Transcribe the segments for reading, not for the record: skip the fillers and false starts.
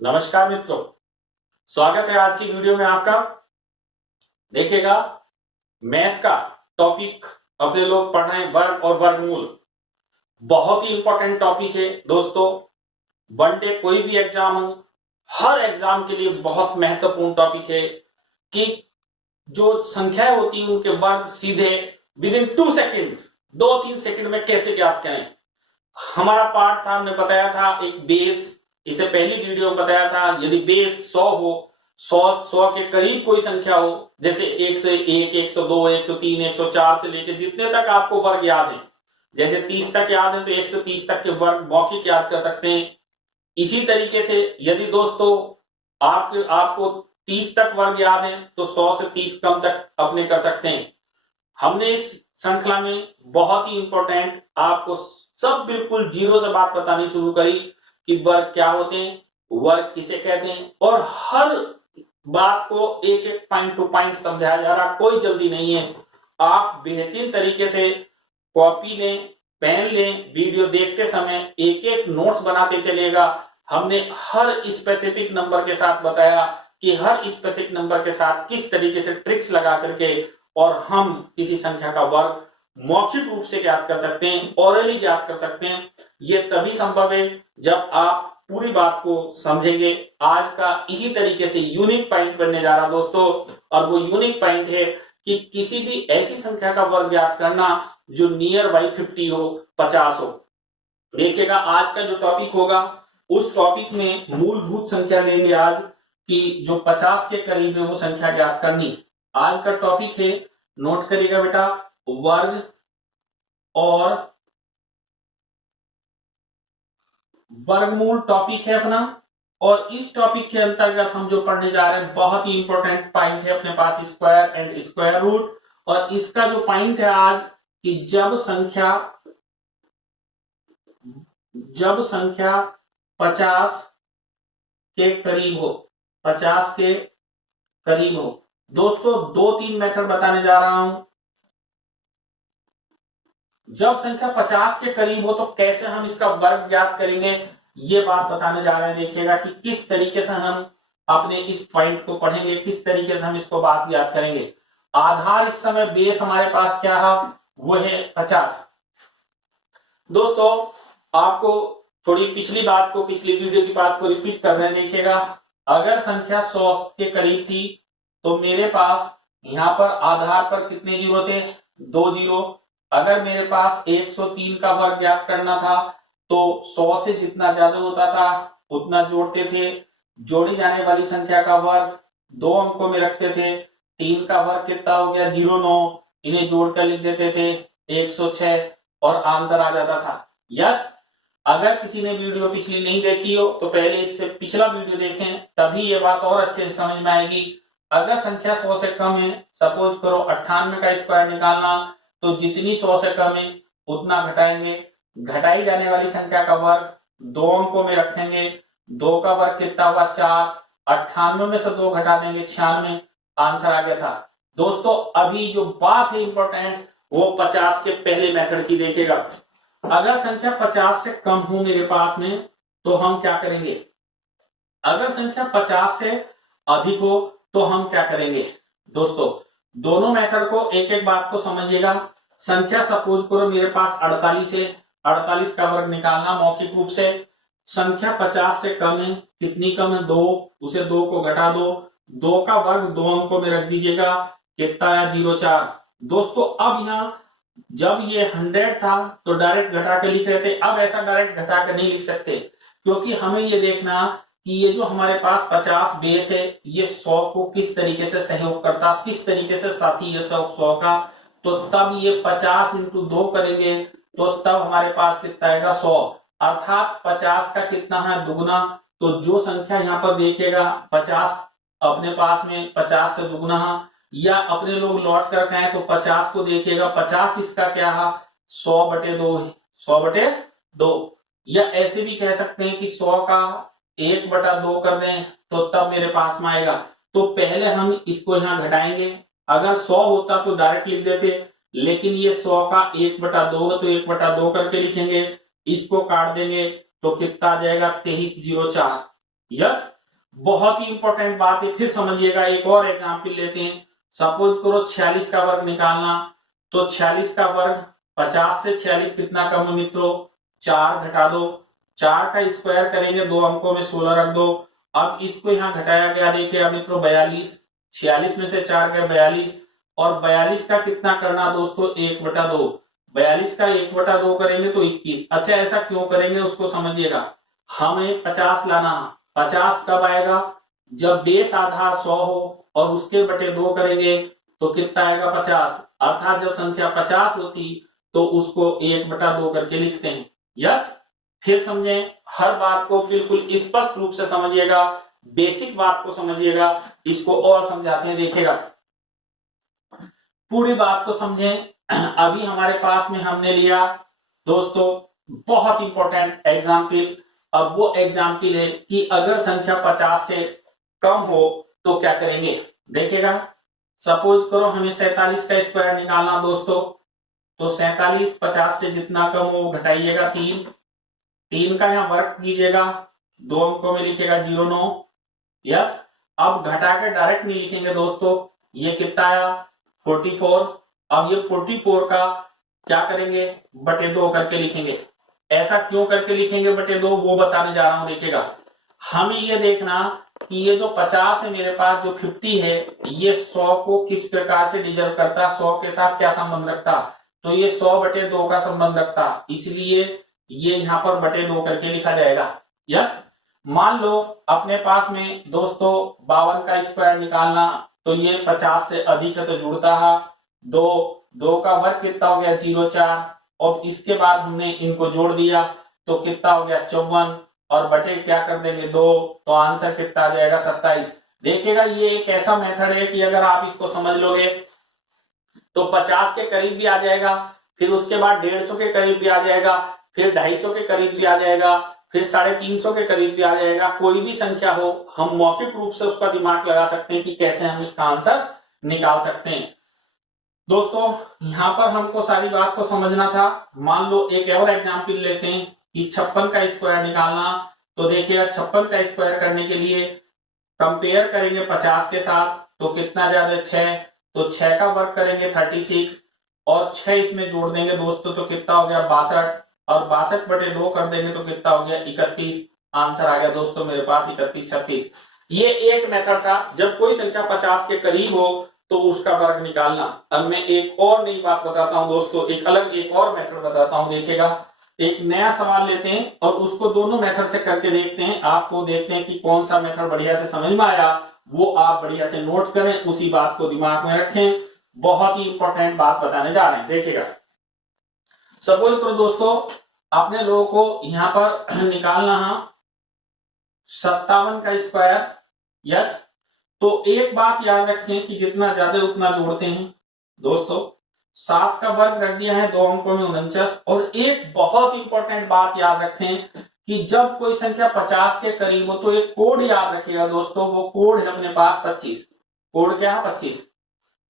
नमस्कार मित्रों, स्वागत है आज की वीडियो में आपका। देखिएगा, मैथ का टॉपिक अपने लोग पढ़ रहे हैं, वर्ग और वर्गमूल। बहुत ही इंपॉर्टेंट टॉपिक है दोस्तों। वन डे कोई भी एग्जाम हो, हर एग्जाम के लिए बहुत महत्वपूर्ण टॉपिक है कि जो संख्याएं होती हैं उनके वर्ग सीधे विद इन 2 सेकेंड, 2-3 सेकेंड में कैसे ज्ञात करें। हमारा पार्ट था, हमने बताया था एक बेस, इसे पहली वीडियो में बताया था। यदि बेस 100 हो, 100 के करीब कोई संख्या हो, जैसे 1 से 1, 102, 103, 104 से लेकर जितने तक आपको वर्ग याद है, जैसे 30 तक याद है तो 130 तक के वर्ग मौखिक याद कर सकते हैं। इसी तरीके से यदि दोस्तों आपको 30 तक वर्ग याद है तो 100 से 30 कम तक अपने कर सकते हैं। हमने इस श्रृंखला में बहुत ही इंपॉर्टेंट आपको सब बिल्कुल जीरो से बात बतानी शुरू करी कि वर्ग क्या होते हैं, वर्ग किसे कहते हैं, और हर बात को एक एक पॉइंट टू पॉइंट समझाया जा रहा। कोई जल्दी नहीं है, आप बेहतरीन तरीके से कॉपी लें, पेन लें, वीडियो देखते समय एक एक नोट्स बनाते चलिएगा। हमने हर स्पेसिफिक नंबर के साथ बताया कि हर स्पेसिफिक नंबर के साथ किस तरीके से ट्रिक्स लगा करके और हम किसी संख्या का वर्ग मौखिक रूप से ज्ञात कर सकते हैं, ओरली ज्ञात कर सकते हैं। यह तभी संभव है जब आप पूरी बात को समझेंगे। आज का इसी तरीके से यूनिक पॉइंट बनने जा रहा दोस्तों, और वो यूनिक पॉइंट है कि किसी भी ऐसी संख्या का वर्ग ज्ञात करना जो नियर बाई 50 हो, 50 हो। देखिएगा, आज का जो टॉपिक होगा उस टॉपिक में मूलभूत संख्या लेंगे आज, कि जो 50 के करीब है वो संख्या ज्ञात करनी। आज का टॉपिक है, नोट करिएगा बेटा, वर्ग और वर्गमूल टॉपिक है अपना। और इस टॉपिक के अंतर्गत हम जो पढ़ने जा रहे हैं, बहुत ही इंपॉर्टेंट पॉइंट है अपने पास, स्क्वायर एंड स्क्वायर रूट। और इसका जो पॉइंट है आज कि जब संख्या 50 के करीब हो, 50 के करीब हो। दोस्तों 2-3 मेथड बताने जा रहा हूं। जब संख्या 50 के करीब हो तो कैसे हम इसका वर्ग ज्ञात करेंगे, ये बात बताने जा रहे हैं। देखिएगा कि किस तरीके से हम अपने इस पॉइंट को पढ़ेंगे, किस तरीके से हम इसको बात ज्ञात करेंगे। आधार इस समय बेस हमारे पास क्या है, वो है 50। दोस्तों आपको थोड़ी पिछली वीडियो की बात को रिपीट कर रहे हैं। देखिएगा, अगर संख्या 100 के करीब थी तो मेरे पास यहां पर आधार पर कितने जीरो थे, 2 जीरो। अगर मेरे पास 103 का वर्ग ज्ञात करना था तो 100 से जितना ज्यादा होता था उतना जोड़ते थे। जोड़ी जाने वाली संख्या का वर्ग 2 अंकों में रखते थे। 3 का वर्ग कितना हो गया, 09, इन्हें जोड़कर लिख देते थे 106 और आंसर आ जाता था। यस, अगर किसी ने वीडियो पिछली नहीं देखी हो तो पहले इससे पिछला वीडियो देखें, तभी ये बात और अच्छे से समझ में आएगी। अगर संख्या 100 से कम है, सपोज करो 98 का स्क्वायर निकालना, तो जितनी 100 से कम है उतना घटाएंगे। घटाई जाने वाली संख्या का वर्ग 2 अंकों में रखेंगे। 2 का वर्ग कितना हुआ, 4। 98 में से 2 घटा देंगे, 96, आंसर आ गया था। दोस्तों अभी जो बात है इंपॉर्टेंट, वो 50 के पहले मेथड की देखिएगा। अगर संख्या 50 से कम हो मेरे पास में तो हम क्या करेंगे, अगर संख्या 50 से अधिक हो तो हम क्या करेंगे। दोस्तों दोनों मेथड को एक एक बात को समझिएगा। संख्या सपोज करो मेरे पास 48 है, 48 का वर्ग निकालना मौखिक रूप से। संख्या 50 से कम है, कितनी कम है, 2, उसे 2 को घटा दो। 2 का वर्ग 2 अंकों में रख दीजिएगा, कितना आया, 04। दोस्तों अब यहां जब ये 100 था तो डायरेक्ट घटा के लिख रहे थे, अब ऐसा डायरेक्ट घटा के नहीं लिख सकते, क्योंकि हमें ये देखना कि ये जो हमारे पास 50 बेस है ये 100 को किस तरीके से सहयोग करता, किस तरीके से साथी ये 100 का। तो तब ये 50 इंटू 2 करेंगे तो तब हमारे पास कितना आएगा, 100। अर्थात 50 का कितना है, दुगुना। तो जो संख्या यहाँ पर देखिएगा 50 अपने पास में 50 से दुगुना है, या अपने लोग लौट कर कहें तो 50 को देखिएगा, 50 इसका क्या है, 100/2 है, 100/2। या ऐसे भी कह सकते हैं कि 100 का 1/2 कर दें तो तब मेरे पास में आएगा। तो पहले हम इसको यहां घटाएंगे। अगर 100 होता तो डायरेक्ट लिख देते, लेकिन ये 100 का 1/2 है तो 1/2 करके लिखेंगे। इसको काट देंगे तो कितना आ जाएगा, 2304। यस, बहुत ही इंपॉर्टेंट बात है, फिर समझिएगा। एक और एग्जाम्पल लेते हैं। सपोज करो 46 का वर्ग निकालना, तो 46 का वर्ग 50 से 46 कितना कम है मित्रों, 4 घटा दो, 4 का स्क्वायर करेंगे, दो अंकों में 16 रख दो। अब इसको यहाँ घटाया गया, देखिए मित्रों 42, 46 में से 4 गए 42, और 42 का कितना करना दोस्तों, 1/2। 42 का 1/2 करेंगे तो 21। अच्छा, ऐसा क्यों करेंगे उसको समझिएगा। हमें 50 लाना, 50 कब आएगा, जब बेस आधार 100 हो और उसके बटे 2 करेंगे तो कितना आएगा, 50। अर्थात जब संख्या 50 होती तो उसको 1/2 करके लिखते हैं। यस, फिर समझें, हर बात को बिल्कुल स्पष्ट रूप से समझिएगा, बेसिक बात को समझिएगा। इसको और समझाते हैं, देखिएगा पूरी बात को समझें। अभी हमारे पास में हमने लिया दोस्तों बहुत इंपॉर्टेंट एग्जाम्पल। अब वो एग्जाम्पल है कि अगर संख्या 50 से कम हो तो क्या करेंगे, देखिएगा। सपोज करो हमें 47 का स्क्वायर निकालना दोस्तों, तो 47 50 से जितना कम हो घटाइएगा 3, 3 का यहाँ वर्ग कीजिएगा, दो अंकों में लिखिएगा 09। यस, अब घटा के डायरेक्ट नहीं लिखेंगे दोस्तों, ये कितना आया 44। अब ये 44 का क्या करेंगे, बटे 2 करके लिखेंगे। ऐसा क्यों करके लिखेंगे बटे 2, वो बताने जा रहा हूं। देखिएगा, हमें ये देखना कि ये जो 50 है मेरे पास, जो 50 है, ये 100 को किस प्रकार से डिजर्व करता, 100 के साथ क्या संबंध रखता, तो ये 100/2 का संबंध रखता, इसलिए ये यहाँ पर बटे 2 करके लिखा जाएगा। यस, मान लो अपने पास में दोस्तों 52 का स्क्वायर निकालना, तो ये 50 से अधिक है तो जुड़ता है, 2 का वर्ग कितना हो गया 0,4, और इसके बाद हमने इनको जोड़ दिया तो कितना हो गया 54, और बटे क्या कर देंगे 2, तो आंसर कितना आ जाएगा 27। देखिएगा, ये एक ऐसा मेथड है कि अगर आप इसको समझ लोगे तो 50 के करीब भी आ जाएगा, फिर उसके बाद 150 के करीब भी आ जाएगा, फिर 250 के करीब भी आ जाएगा, फिर 350 के करीब भी आ जाएगा। कोई भी संख्या हो, हम मौखिक रूप से उसका दिमाग लगा सकते हैं कि कैसे हम इसका आंसर निकाल सकते हैं। दोस्तों यहां पर हमको सारी बात को समझना था। मान लो एक और एग्जाम्पल लेते हैं कि 56 का स्क्वायर निकालना, तो देखिएगा 56 का स्क्वायर करने के लिए कंपेयर करेंगे 50 के साथ, तो कितना ज्यादा 6, तो 6 का वर्ग करेंगे 36, और 6 इसमें जोड़ देंगे दोस्तों तो कितना हो गया 62, और 62/2 कर देंगे तो कितना हो गया 31। आंसर आ गया दोस्तों मेरे पास 31 36। ये एक मेथड था, जब कोई संख्या 50 के करीब हो तो उसका वर्ग निकालना। अब मैं एक और नई बात बताता हूं दोस्तों, एक और मेथड बताता हूं। देखिएगा, एक नया सवाल लेते हैं और उसको दोनों मेथड से करके देखते हैं, आपको देखते हैं कि कौन सा मेथड बढ़िया से समझ में आया, वो आप बढ़िया से नोट करें, उसी बात को दिमाग में रखें। बहुत ही इंपॉर्टेंट बात बताने जा रहे हैं। देखिएगा, सपोज करो दोस्तों आपने लोगों को यहां पर निकालना है 57 का स्क्वायर। यस, तो एक बात याद रखें कि जितना ज्यादा उतना जोड़ते हैं दोस्तों। 7 का वर्ग रख दिया है, दो अंकों में 49। और एक बहुत इंपॉर्टेंट बात याद रखें कि जब कोई संख्या 50 के करीब हो तो एक कोड याद रखिएगा दोस्तों, वो कोड है अपने पास 25। कोड क्या है 25,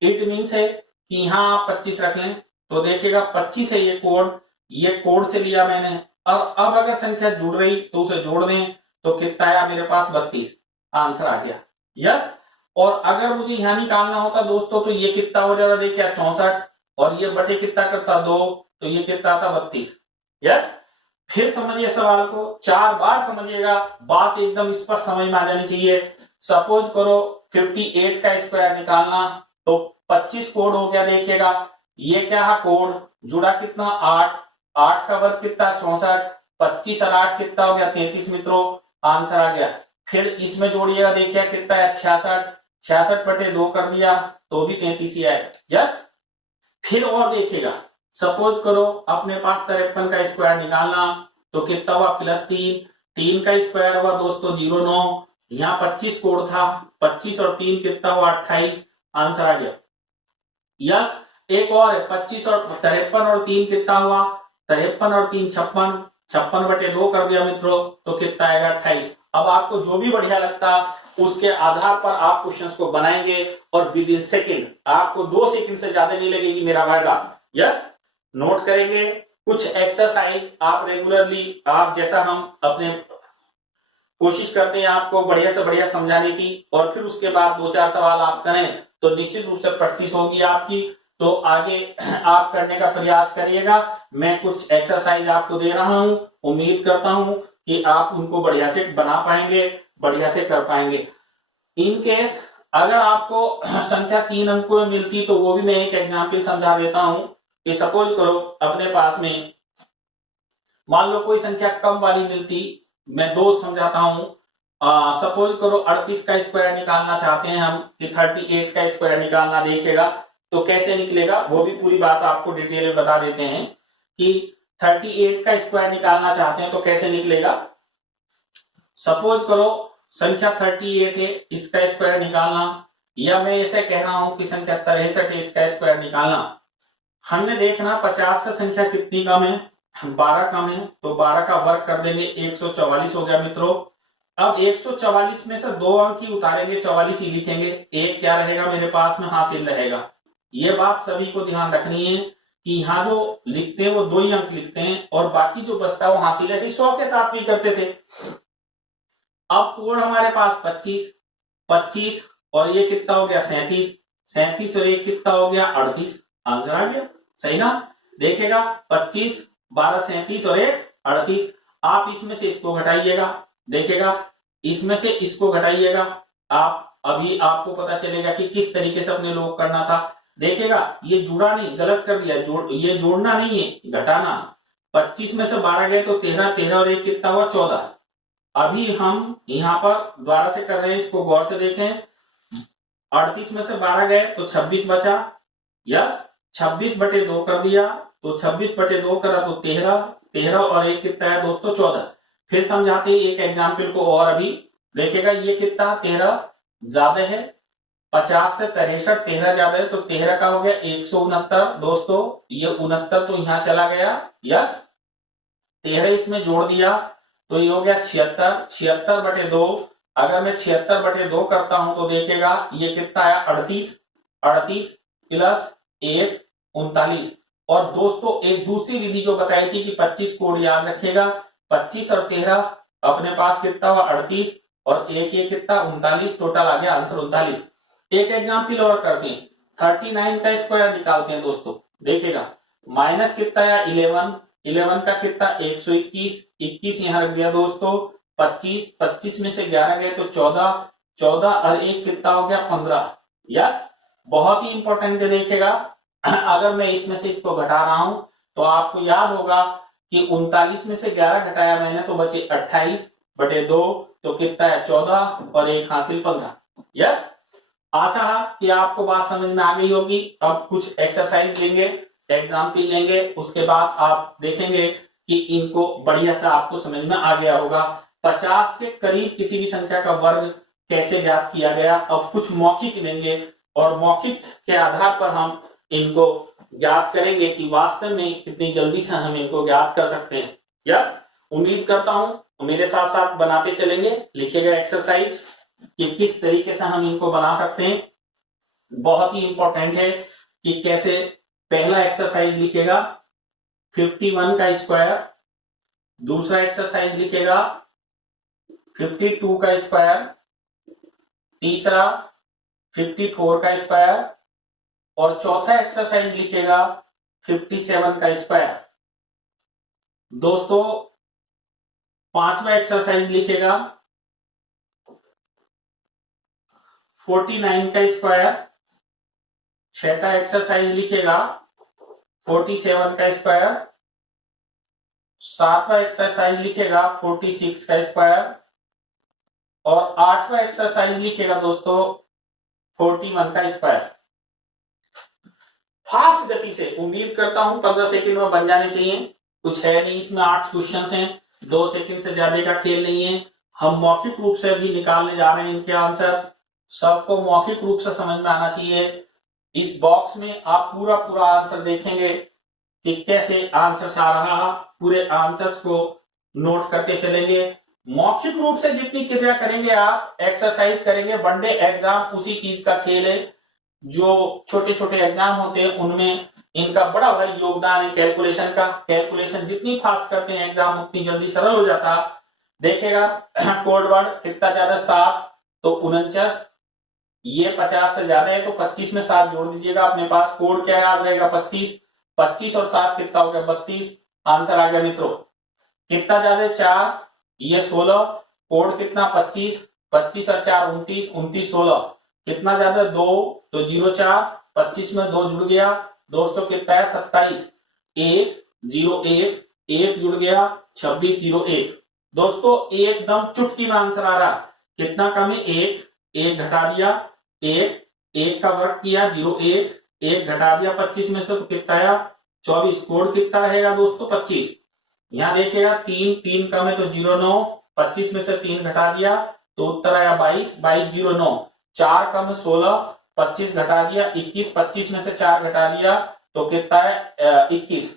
इट मीन्स है कि यहां आप 25 रख लें, तो देखिएगा 25 है ये कोड से लिया मैंने। और अब अगर संख्या जुड़ रही तो उसे जोड़ दें, तो कितना आया मेरे पास 32। आंसर आ गया। यस, और अगर मुझे यहां निकालना होता दोस्तों तो ये कितना हो जाता, देखिए 64, और ये बटे कितना करता 2, तो ये कितना आता 32। यस, फिर समझिए सवाल को 4 बार समझिएगा, बात एकदम स्पष्ट समझ में आ जानी चाहिए। सपोज करो 58 का स्क्वायर निकालना, तो 25 कोड हो गया। देखिएगा ये क्या है कोड, जुड़ा कितना 8, 8 का वर्ग कितना 64, 25 और 8 कितना हो गया 33 मित्रों। आंसर आ गया। फिर इसमें जोड़िएगा, देखिए कितना है 66, 66/2 कर दिया तो भी 33 ही आए। यस, फिर और देखिएगा, सपोज करो अपने पास 53 का स्क्वायर निकालना, तो कितना हुआ +3, 3 का स्क्वायर हुआ दोस्तों 09, यहाँ 25 कोड था, 25 और 3 कितना हुआ 28। आंसर आ गया। यस, एक और है 25 और 53 और 3 कितना हुआ 53 और 3 56, 56/2 कर दिया मित्रों तो कितना आएगा 28। अब आपको जो भी बढ़िया लगता उसके आधार पर आप क्वेश्चंस को बनाएंगे, और विद इन सेकेंड, आपको 2 सेकंड से ज्यादा नहीं लगेगी मेरा वायदा। यस, नोट करेंगे कुछ एक्सरसाइज आप रेगुलरली, आप जैसा हम अपने कोशिश करते हैं आपको बढ़िया से बढ़िया समझाने की, और फिर उसके बाद 2-4 सवाल आप करें तो निश्चित रूप से प्रैक्टिस होगी आपकी, तो आगे आप करने का प्रयास करिएगा। मैं कुछ एक्सरसाइज आपको दे रहा हूं, उम्मीद करता हूं कि आप उनको बढ़िया से बना पाएंगे, बढ़िया से कर पाएंगे। इन केस अगर आपको संख्या 3 अंकों में मिलती तो वो भी मैं एक एग्जाम्पल समझा देता हूं कि सपोज करो अपने पास में मान लो कोई संख्या कम वाली मिलती, मैं 2 समझाता हूं। सपोज करो 38 का स्क्वायर निकालना चाहते हैं हम कि 38 का स्क्वायर निकालना, देखिएगा तो कैसे निकलेगा वो भी पूरी बात आपको डिटेल में बता देते हैं कि 38 का स्क्वायर निकालना चाहते हैं तो कैसे निकलेगा। सपोज करो संख्या 38 है, इसका स्क्वायर निकालना, या मैं ऐसे कह रहा हूं कि संख्या 63 है, इसका स्क्वायर निकालना। हमने देखना 50 से संख्या कितनी कम है, 12 कम है, तो 12 का वर्ग कर देंगे, 144 हो गया मित्रों। अब 144 में से 2 अंक ही उतारेंगे, 44 ही लिखेंगे, एक क्या रहेगा मेरे पास में हासिल रहेगा। ये बात सभी को ध्यान रखनी है कि यहाँ जो लिखते हैं वो 2 ही अंक लिखते हैं और बाकी जो बचता है वो हासिल, ऐसे 100 के साथ भी करते थे। अब कोण हमारे पास 25 और ये कितना हो गया 37 और ये कितना हो गया 38, आंसर आ गया, सही ना। देखेगा 25, 12, 37 और 1 38। आप इसमें से इसको घटाइएगा, देखेगा इसमें से इसको घटाइएगा, आप अभी आपको पता चलेगा कि किस तरीके से अपने लोग करना था। देखेगा ये जुड़ा नहीं, गलत कर दिया, ये जोड़ना नहीं है, घटाना। 25 में से 12 गए तो 13, 13 और 1 कितना हुआ 14। अभी हम यहाँ पर दोबारा से कर रहे हैं, इसको गौर से देखें। 38 में से 12 गए तो 26 बचा, यस 26/2 कर दिया, तो 26/2 करा तो 13, 13 और 1 कितना है दोस्तों 14। फिर समझाते हैं एक एग्जाम्पल को और अभी, देखेगा ये कितना 13 ज्यादा है, 50 से 63 13 ज्यादा है, तो 13 का हो गया 169 दोस्तों, ये 69 तो यहाँ चला गया, यस 13 इसमें जोड़ दिया तो ये हो गया 76, 76/2। अगर मैं 76/2 करता हूं तो देखेगा ये कितना आया 38, 38 प्लस 1 39। और दोस्तों एक दूसरी विधि जो बताई थी कि 25 कोड याद रखिएगा, 25 और 13 अपने पास कितना हुआ 38 और 1 ये कितना 39, टोटल आ गया आंसर 39। एक एग्जाम्पल और करते हैं, 39 का स्क्वायर निकालते हैं दोस्तों। देखेगा माइनस कितना है 11, 11 का कितना 121, 21 यहां रख दिया दोस्तों, 25, 25 में से 11 गए तो 14, 14 और 1 कितना हो गया 15। यस बहुत ही इंपॉर्टेंट है, देखेगा अगर मैं इसमें से इसको घटा रहा हूं तो आपको याद होगा कि 39 में से 11 घटाया मैंने तो बचे 28/2, तो कितना है 14 और 1 हासिल 15। यस आशा है कि आपको बात समझ में आ गई होगी। अब कुछ एक्सरसाइज लेंगे, एग्जाम्पल लेंगे, उसके बाद आप देखेंगे कि इनको बढ़िया से आपको समझ में आ गया होगा। 50 के करीब किसी भी संख्या का वर्ग कैसे ज्ञात किया गया। अब कुछ मौखिक लेंगे और मौखिक के आधार पर हम इनको ज्ञात करेंगे कि वास्तव में कितनी जल्दी से हम इनको ज्ञात कर सकते हैं। यस उम्मीद करता हूं मेरे साथ साथ बनाते चलेंगे, लिखिएगा एक्सरसाइज कि किस तरीके से हम इनको बना सकते हैं। बहुत ही इंपॉर्टेंट है कि कैसे। पहला एक्सरसाइज लिखेगा 51 का स्क्वायर, दूसरा एक्सरसाइज लिखेगा 52 का स्क्वायर, तीसरा 54 का स्क्वायर और चौथा एक्सरसाइज लिखेगा 57 का स्क्वायर। दोस्तों पांचवा एक्सरसाइज लिखेगा 49 का स्क्वायर, छठा एक्सरसाइज लिखेगा 47 का स्क्वायर, सातवां एक्सरसाइज लिखेगा 46 का स्क्वायर और आठवां एक्सरसाइज लिखेगा दोस्तों 41 का स्क्वायर। फास्ट गति से, उम्मीद करता हूं 15 सेकंड में बन जाने चाहिए। कुछ है नहीं इसमें, 8 क्वेश्चन हैं, 2 सेकंड से ज्यादा का खेल नहीं है। हम मौखिक रूप से भी निकालने जा रहे हैं इनके आंसर। सबको मौखिक रूप से समझ में आना चाहिए। इस बॉक्स में आप पूरा पूरा आंसर देखेंगे कि कैसे आंसर्स आ रहा, पूरे आंसर्स को नोट करते चलेंगे। मौखिक रूप से जितनी क्रिया करेंगे आप, एक्सरसाइज करेंगे, वनडे एग्जाम उसी चीज का खेल है। जो छोटे छोटे एग्जाम होते हैं उनमें इनका बड़ा भारी योगदान है कैलकुलेशन का। कैलकुलेशन जितनी फास्ट करते हैं एग्जाम उतनी जल्दी सरल हो जाता। देखिएगा कोड वर्ड कितना ज्यादा 7, तो 49, ये 50 से ज्यादा है तो 25 में 7 जोड़ दीजिएगा, अपने पास कोड क्या याद रहेगा 25, 25 और 7 कितना हो गया 32, आंसर आ गया मित्रों। कितना ज्यादा 4, ये 16, कोड कितना 25, 25 और 4 29, 29 16, कितना ज्यादा 2, तो 04, 25 में 2 जुड़ गया दोस्तों, कितना है 27, 1 0 1, 1 जुड़ गया 26 01। दोस्तों एकदम चुटकी में आंसर आ रहा, कितना कम है 1, 1 घटा दिया 1, 1 का वर्ग किया 01, 1 घटा दिया 25 में से तो कितना आया 24, कोड कितना रहेगा दोस्तों 25। यहां देखिएगा 3, 3 कम है तो 09, 25 में से 3 घटा दिया तो उत्तर आया 22, 22 09, 4 कम 16, 25 घटा दिया 21, 25 में से 4 घटा दिया तो कितना है 21,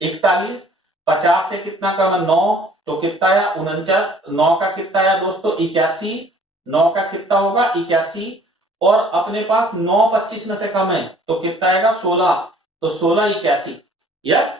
41, 50 से कितना कम है 9, तो कितना आया 49, 9 का कितना आया दोस्तों 81, 9 का कितना होगा 81, और अपने पास 9 25 में से कम है तो कितना आएगा 16, तो 16 81। यस,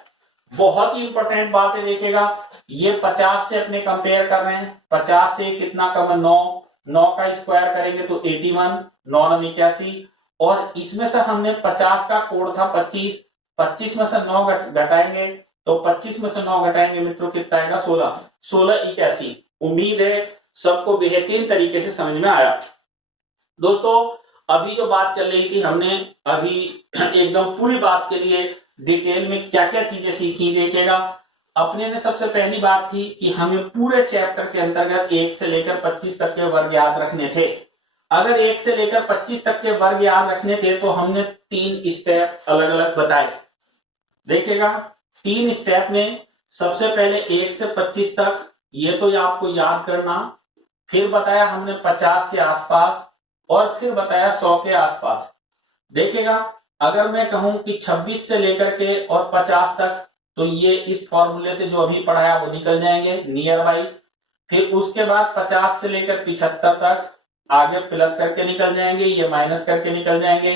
बहुत ही इंपॉर्टेंट बात है, देखिएगा ये 50 से अपने कंपेयर कर रहे हैं, 50 से कितना कम है 9, 9 का स्क्वायर करेंगे तो 81, 9 9 81, और इसमें से हमने 50 का कोड था 25, 25 में से 9 घटाएंगे तो 25 में से 9 घटाएंगे मित्रों कितना आएगा 16, 16 81। उम्मीद है सबको बेहतरीन तरीके से समझ में आया। दोस्तों अभी जो बात चल रही थी हमने अभी एकदम पूरी बात के लिए डिटेल में क्या क्या चीजें सीखी, देखिएगा अपने ने सबसे पहली बात थी कि हमें पूरे चैप्टर के अंतर्गत 1 से लेकर 25 तक के वर्ग याद रखने थे। अगर 1 से लेकर 25 तक के वर्ग याद रखने थे तो हमने 3 स्टेप अलग अलग बताए। देखिएगा 3 स्टेप में सबसे पहले 1 से 25 तक ये तो आपको याद करना, फिर बताया हमने 50 के आसपास, और फिर बताया 100 के आसपास। देखिएगा अगर मैं कहूं कि 26 से लेकर के और 50 तक, तो ये इस फॉर्मूले से जो अभी पढ़ाया वो निकल जाएंगे नियर बाई। फिर उसके बाद 50 से लेकर 75 तक आगे प्लस करके निकल जाएंगे, ये माइनस करके निकल जाएंगे।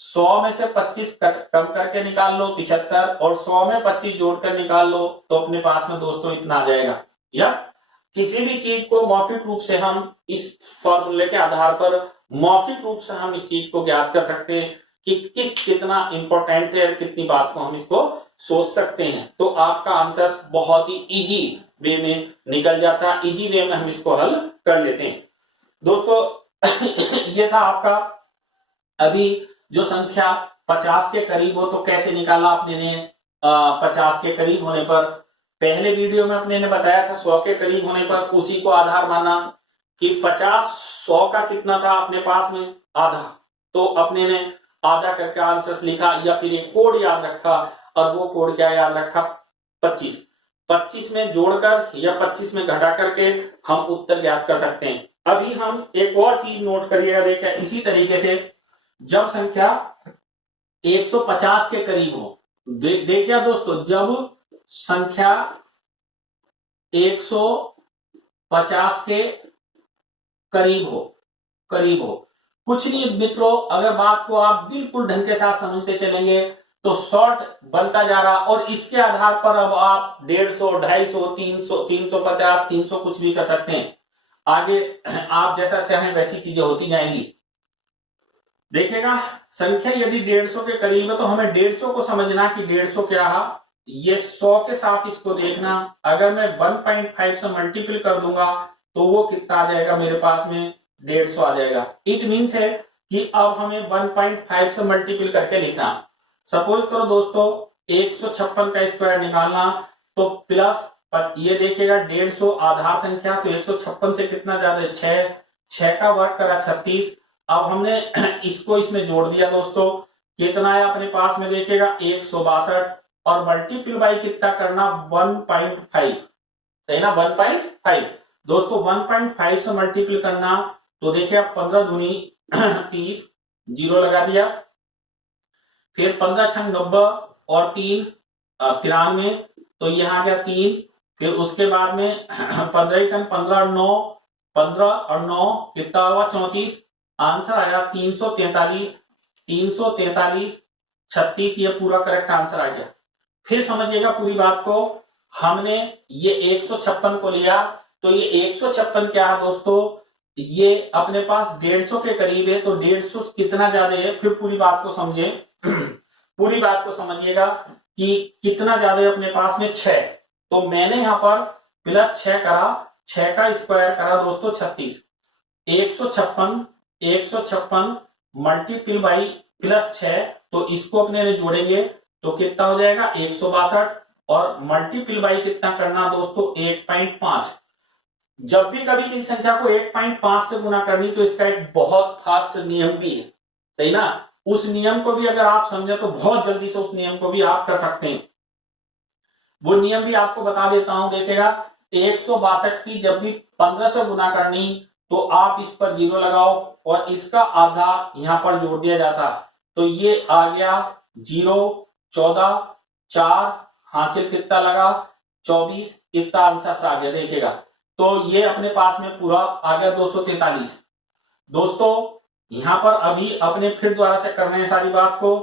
100 में से 25 कम करके निकाल लो 75, और 100 में 25 जोड़कर निकाल लो तो अपने पास में दोस्तों इतना आ जाएगा। या किसी भी चीज को मौखिक रूप से हम इस फॉर्मूले के आधार पर मौखिक रूप से हम इस चीज को ज्ञात कर सकते हैं कि कितना इंपॉर्टेंट है, कितनी बात को हम इसको सोच सकते हैं। तो आपका आंसर बहुत ही इजी वे में निकल जाता है, इजी वे में हम इसको हल कर लेते हैं। दोस्तों ये था आपका अभी जो संख्या 50 के करीब हो तो कैसे निकाला आपने ने 50 के करीब होने पर। पहले वीडियो में अपने ने बताया था 100 के करीब होने पर उसी को आधार माना कि 50 100 का कितना था अपने पास में आधा, तो अपने ने आधा करके आंसर लिखा, या फिर एक कोड याद रखा, और वो कोड क्या याद रखा 25, 25 में जोड़कर या 25 में घटा करके हम उत्तर ज्ञात कर सकते हैं। अभी हम एक और चीज नोट करिएगा, देखिए इसी तरीके से जब संख्या 150 के करीब हो, देखिए दोस्तों जब संख्या 150 के करीब हो कुछ नहीं मित्रों, अगर बात को आप बिल्कुल ढंग के साथ समझते चलेंगे तो शॉर्ट बनता जा रहा, और इसके आधार पर अब आप 150, 250, 300, 350, 300 कुछ भी कर सकते हैं। आगे आप जैसा चाहें वैसी चीजें होती जाएंगी। देखिएगा संख्या यदि 150 के करीब है तो हमें 150 को समझना कि 150 क्या है, ये 100 के साथ इसको देखना। अगर मैं 1.5 से मल्टीपल कर दूंगा तो वो कितना आ जाएगा मेरे पास में 150 आ जाएगा। इट मीन्स है कि अब हमें 1.5 से मल्टीपल करके लिखना। सपोज करो दोस्तों 156 का स्क्वायर निकालना, तो प्लस ये देखिएगा 150 आधार संख्या, तो 156 से कितना ज्यादा 6 का वर्ग करा 36। अब हमने इसको इसमें जोड़ दिया दोस्तों, कितना है अपने पास में देखिएगा 162, और मल्टीपल बाई कितना करना 1.5, सही ना 1.5 दोस्तों 1.5 से मल्टीपल करना, तो देखिए 15 दूनी 30, जीरो लगा दिया, फिर 15 छंग 90 और 3 93, तो यह आ गया 3। फिर उसके बाद में 15 15 और 9 15 और 9 कितना हुआ 34, आंसर आया 343, 343 36, ये पूरा करेक्ट आंसर आ गया। फिर समझिएगा पूरी बात को, हमने ये 156 को लिया, तो ये 156 क्या है दोस्तों, ये अपने पास 150 के करीब है, तो 150 कितना ज्यादा है, फिर पूरी बात को समझे पूरी बात को समझिएगा कि कितना ज्यादा है अपने पास में 6। तो मैंने यहां पर प्लस 6 करा, 6 का स्क्वायर करा दोस्तों 36। 156 मल्टीप्लाई बाई प्लस 6, तो इसको अपने ने जोड़ेंगे तो कितना हो जाएगा 162, और मल्टीप्लाई बाई कितना करना दोस्तों 1.5। जब भी कभी किसी संख्या को 1.5 से गुना करनी तो इसका एक बहुत फास्ट नियम भी है, सही ना। उस नियम को भी अगर आप समझे तो बहुत जल्दी से उस नियम को भी आप कर सकते हैं। वो नियम भी आपको बता देता हूं, देखेगा 162 की जब भी 15 से गुना करनी तो आप इस पर 0 लगाओ और इसका आधा यहां पर जोड़ दिया जाता, तो ये आ गया 0, 14, 4 हासिल कितना लगा 24, इतना आंसर से आ गया देखिएगा। तो ये अपने पास में पूरा आ गया 243। दोस्तों यहां पर अभी अपने फिर दोबारा से कर रहे हैं सारी बात को।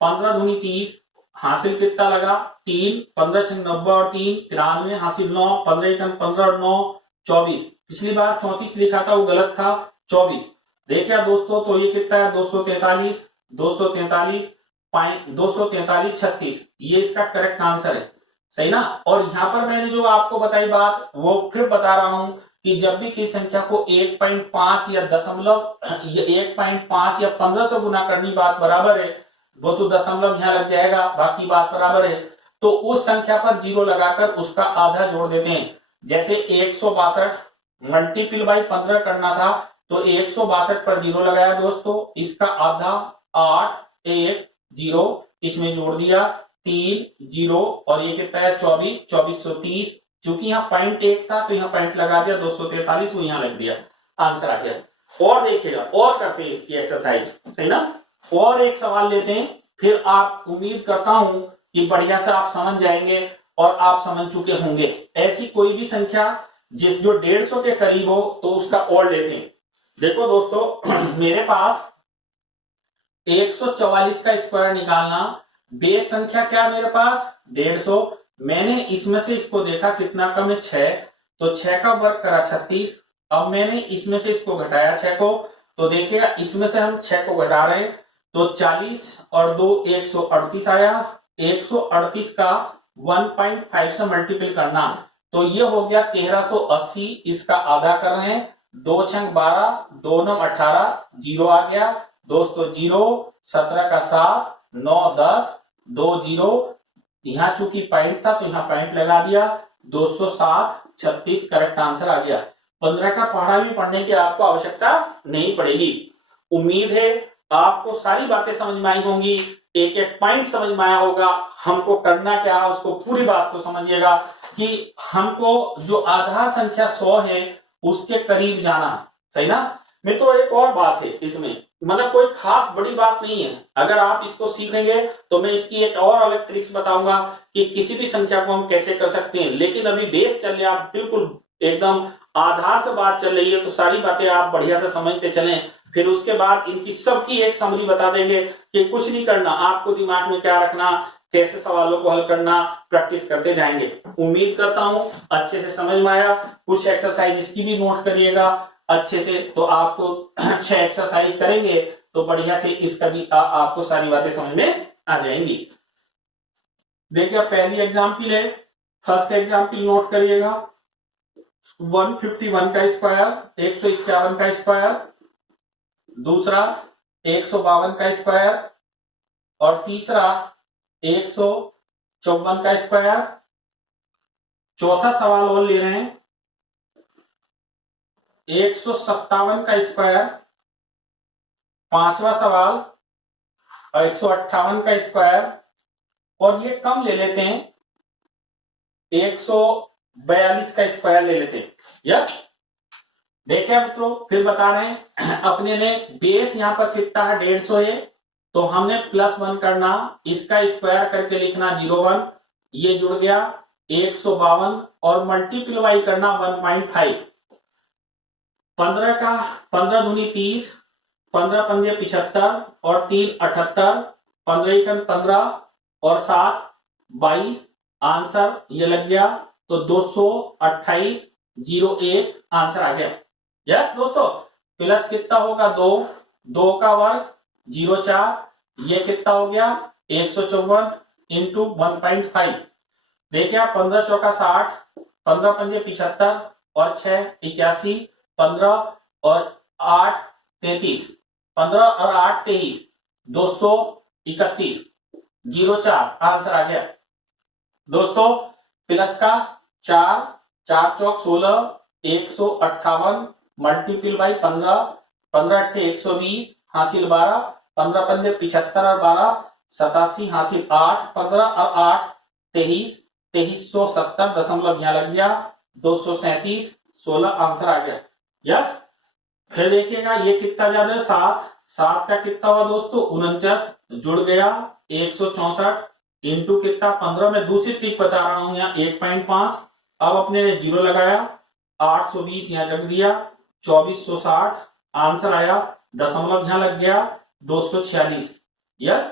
15 दूनी 30 हासिल कितना लगा 3, 15 6 90 और 3 93 हासिल 9, 15 1 15 और 9 24। पिछली बार 34 लिखा था वो गलत था, 24। देखिए दोस्तों तो ये कितना है 243, 243 243 36, ये इसका करेक्ट आंसर है, सही ना। और यहां पर मैंने जो आपको बताई बात वो फिर बता रहा हूं कि जब भी किसी संख्या को 1.5 या दशमलव 1.5 या 15 से गुना करनी बात बराबर है, वो तो दशमलव यहां लग जाएगा, बाकी बात बराबर है, तो उस संख्या पर 0 लगाकर उसका आधा जोड़ देते हैं। जैसे 162 मल्टीपल बाई 15 करना था तो 162 पर 0 लगाया दोस्तों, इसका आधा 8 1 0 इसमें जोड़ दिया 3 0 और ये कितना है 24 2430। चूंकि यहाँ पॉइंट 1 था तो यहाँ पॉइंट लगा दिया 243, वो यहाँ लग दिया, आंसर आ गया। और देखिएगा और करते हैं इसकी एक्सरसाइज, है ना। और एक सवाल लेते हैं, फिर आप उम्मीद करता हूं कि बढ़िया से आप समझ जाएंगे और आप समझ चुके होंगे। ऐसी कोई भी संख्या जिस जो 150 के करीब हो तो उसका और लेते हैं। देखो दोस्तों मेरे पास 144 का स्क्वायर निकालना, बेस संख्या क्या मेरे पास 150, मैंने इसमें से इसको देखा कितना कम है 6, तो 6 का वर्ग करा 36। अब मैंने इसमें से इसको घटाया 6 को, तो देखिएगा इसमें से हम 6 को घटा रहे हैं तो 40 और 2 138 आया। 138 का 1.5 से मल्टीपल करना तो ये हो गया 1380, इसका आधा कर रहे हैं 2 छंग 12 2 9 18, 0 आ गया दोस्तों 0, 17 का 7 9 10 2 0, यहां चूंकि पॉइंट था तो यहां पॉइंट लगा दिया 207 36 करेक्ट आंसर आ गया। 15 का पढ़ा भी पढ़ने की आपको आवश्यकता नहीं पड़ेगी। उम्मीद है आपको सारी बातें समझ में आई होंगी, एक एक पॉइंट समझ में आया होगा, हमको करना क्या है उसको पूरी बात को समझिएगा कि हमको जो आधार संख्या 100 है उसके करीब जाना, सही ना। मित्रों एक और बात है इसमें, मतलब कोई खास बड़ी बात नहीं है, अगर आप इसको सीखेंगे तो मैं इसकी एक और अलग ट्रिक्स बताऊंगा कि किसी भी संख्या को हम कैसे कर सकते हैं। लेकिन अभी बेस चल रहा, आप बिल्कुल एकदम आधार से बात चल रही है, तो सारी बातें आप बढ़िया से समझते चलें, फिर उसके बाद इनकी सबकी एक समरी बता देंगे कि कुछ नहीं करना, आपको दिमाग में क्या रखना, कैसे सवालों को हल करना, प्रैक्टिस करते जाएंगे। उम्मीद करता हूं अच्छे से समझ में आया। कुछ एक्सरसाइज इसकी भी नोट करिएगा अच्छे से, तो आपको 6 एक्सरसाइज करेंगे तो बढ़िया से इसका भी आपको सारी बातें समझ में आ जाएंगी। देखिए पहली एग्जाम्पल है, फर्स्ट एग्जाम्पल नोट करिएगा, 151 का स्क्वायर 151 का स्क्वायर, दूसरा 152 का स्क्वायर और तीसरा 154 का स्क्वायर। चौथा सवाल और ले रहे हैं 157 का स्क्वायर, पांचवा सवाल और 158 का स्क्वायर, और ये कम ले लेते हैं 142 का स्क्वायर ले लेते हैं। यस देखिए मित्रों फिर बता रहे हैं, अपने ने बेस यहां पर कितना है 150 है, तो हमने +1 करना, इसका स्क्वायर करके लिखना 01, ये जुड़ गया 152 और मल्टीप्लाई करना 1.5। 15 का 15 दूनी 30, 15 पंजे 75 और 3 78, 15 एकन 15 और 7 22, आंसर ये लग गया तो 228 1 आंसर आ गया। यस दोस्तों, प्लस कितना होगा 2, 2 का वर्ग 0.4, ये कितना हो गया 154 इंटू 1.5। देखिए आप 15 चौका 60, 15 पंजे 75 और 6 81, 15 और 8 33, 15 और 8 23, 231, 0.4 आंसर आ गया। दोस्तों प्लस का 4, 4 चौक 16, 158 मल्टीपल बाई 15, 15 अट्ठे 120 हासिल 12, 15 पंजे 75 और 12 87 हासिल 8, 15 और 8 23, 2370 दशमलव यहां लग गया 237, 16 आंसर आ गया। यस, फिर देखिएगा ये कितना ज्यादा है 7, 7 का कितना हुआ दोस्तों 49, जुड़ गया 164 इंटू कितना 15 में दूसरी ट्रिक बता रहा हूं यहाँ 1.5। अब अपने ने 0 लगाया 820 यहाँ जग दिया 2460 आंसर आया, दशमलव यहां लग गया 246। यस,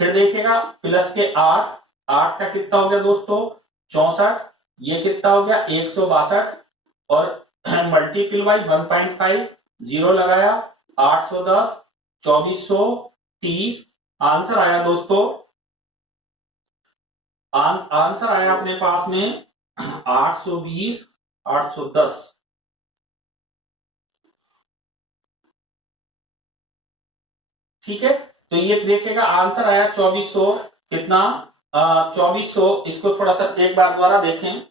फिर देखिएगा प्लस के 8, 8 का कितना हो गया दोस्तों 64, ये कितना हो गया 162 और मल्टीपल बाई 1.5, 0 लगाया 810, 2430 आंसर आया दोस्तों। आंसर आया अपने पास में 820, 810। ठीक है, तो ये देखिएगा आंसर आया 2400 कितना 2400। इसको थोड़ा सा एक बार द्वारा देखें,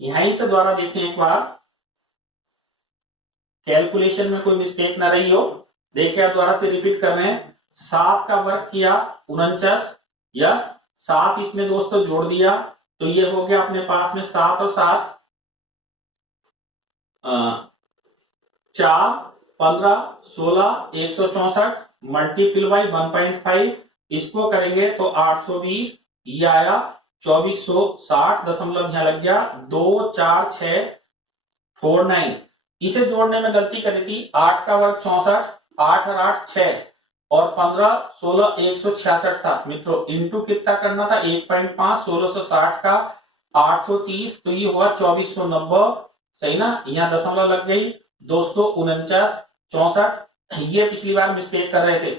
यहीं से द्वारा देखें एक बार, कैलकुलेशन में कोई मिस्टेक ना रही हो। देखिए आप द्वारा से रिपीट कर रहे हैं, 7 का वर्ग किया 49, यस 7 इसमें दोस्तों जोड़ दिया तो ये हो गया अपने पास में 7 और 7 4, 15, 16, 164 मल्टीपल बाई 1.5, इसको करेंगे तो 820, ये आया 2460 दशमलव यहां लग गया 24649। इसे जोड़ने में गलती करी थी, 8 का वर्ग 64, 8 और 8 6 और 15, 16 166 था मित्रों, इंटू कितना करना था 1.5, 1660 का 830 तो ये हुआ 2490, सही ना, यहाँ दशमलव लग गई 249 64। ये पिछली बार मिस्टेक कर रहे थे,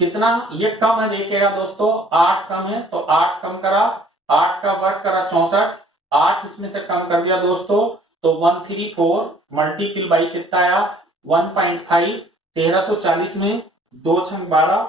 कितना ये कम है देखिएगा दोस्तों 8 कम है तो 8 कम करा, 8 का वर्ग करा 64, 8 इसमें से कम कर दिया दोस्तों तो 134 मल्टीपल बाई कितना आया 1.5, 1340 में 2 छंग 12,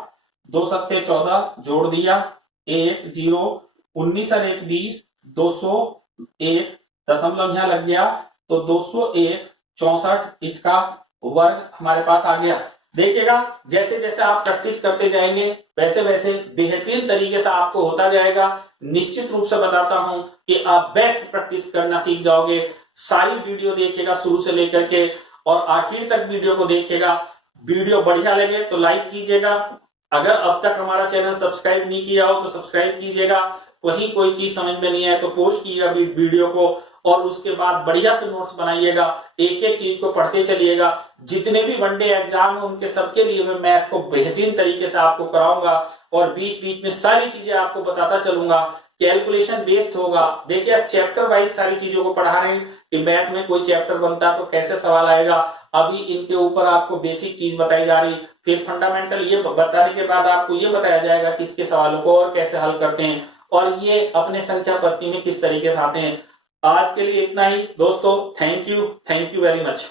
2 सत्ते 14 जोड़ दिया 1 0, 19 और 1 20, 201 दशमलव यहां लग गया तो 201 64 इसका वर्ग हमारे पास आ गया। देखिएगा जैसे जैसे आप प्रैक्टिस करते जाएंगे वैसे वैसे बेहतरीन तरीके से आपको होता जाएगा। निश्चित रूप से बताता हूं कि आप बेस्ट प्रैक्टिस करना सीख जाओगे। सारी वीडियो देखिएगा शुरू से लेकर के और आखिर तक वीडियो को देखिएगा। वीडियो बढ़िया लगे तो लाइक कीजिएगा, अगर अब तक हमारा चैनल सब्सक्राइब नहीं किया हो तो सब्सक्राइब कीजिएगा, वहीं कोई चीज समझ में नहीं आए तो पोस्ट कीजिएगा वीडियो को और उसके बाद बढ़िया से नोट्स बनाइएगा, एक एक चीज को पढ़ते चलिएगा। जितने भी वनडे एग्जाम है उनके सबके लिए मैं मैथ को बेहतरीन तरीके से आपको कराऊंगा और बीच बीच में सारी चीजें आपको बताता चलूंगा। कैलकुलेशन बेस्ड होगा। देखिए आप चैप्टर वाइज सारी चीजों को पढ़ा रहे हैं कि मैथ में कोई चैप्टर बनता है तो कैसे सवाल आएगा, अभी इनके ऊपर आपको बेसिक चीज बताई जा रही, फिर फंडामेंटल ये बताने के बाद आपको ये बताया जाएगा कि इसके सवालों को और कैसे हल करते हैं और ये अपने संख्या पत्ती में किस तरीके से आते हैं। आज के लिए इतना ही दोस्तों, थैंक यू वेरी मच।